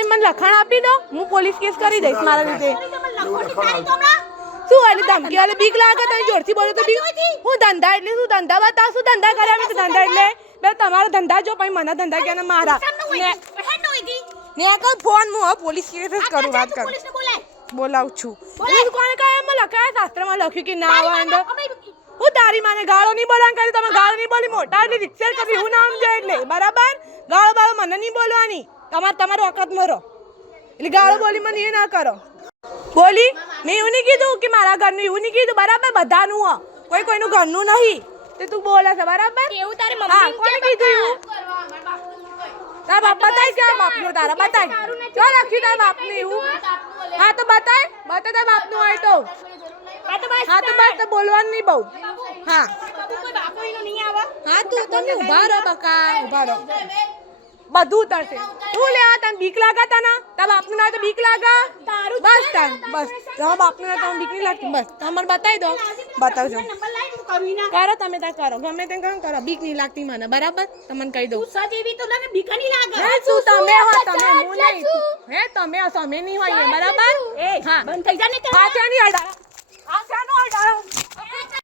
તમે મને લખાણ આપી દો, હું પોલીસ કેસ કરી દઈશ મારા લીધે. શું એટલે ધમકી વાલે બીક લાગે? તમે જોરથી બોલો તો બીક. હું ધંધા એટલે શું? ધંધા બતાવ. શું ધંધા કર્યા? મેં ધંધા એટલે બે તમારા ધંધા જો પછી મને ધંધા કે મારા ને કહું ફોન હું હવે પોલીસ કેસ જ કરું. વાત કરું, બોલાવું છું. કોને કહે? એમાં લખાયા શાસ્ત્રમાં લખ્યું કે ના આવે અંદર. હું તારી માને ગાળો નહીં બોલવાની કરી. તમે ગાળો નહીં બોલી, મોટા એટલે રિક્ષેલ કરી હું નામ છે એટલે બરાબર. ગાળો બાળો મને નહીં બોલવાની. તમારો વખત મરો એટલે ગાળો બોલી મને એ ના કરો. બોલી મેં એવું નહીં કીધું કે મારા ઘરનું, એવું નહીં કીધું બરાબર. બધાનું કોઈ કોઈનું ઘરનું નહીં તે તું બોલે છે બરાબર. એવું તારી મમ્મી કોને કીધું એવું? તારા બાપ બતાય છે બાપનું. તારા બતાય જો લખ્યું તારા બાપનું એવું. હા તો બતાય તારા બાપનું હોય તો. હા તો બસ બોલવાનું નહીં બહુ. હા હા તું તમે ઉભા રહો બકા, ઉભા રહો. બધું ઉતરશે. તું લેવા તને બીક લાગા તને? તારા બાપનું ના તો બીક લાગા? બસ તાર બસ તારા બાપનું ના તો બીક નહીં લાગતી. બસ તમારે બતાવી દો. બતાવજો. કરો તમે ત્યાં કરો, ગમે તે કરો. બીક નહીં લાગતી મને બરાબર. તમને કહી દઉં શું તમે હો તમે હું નહીં. હે તમે અમે નહીં હોઈએ બરાબર. હા બંધ થઈ જા ને. પાછા નહીં હડાળા.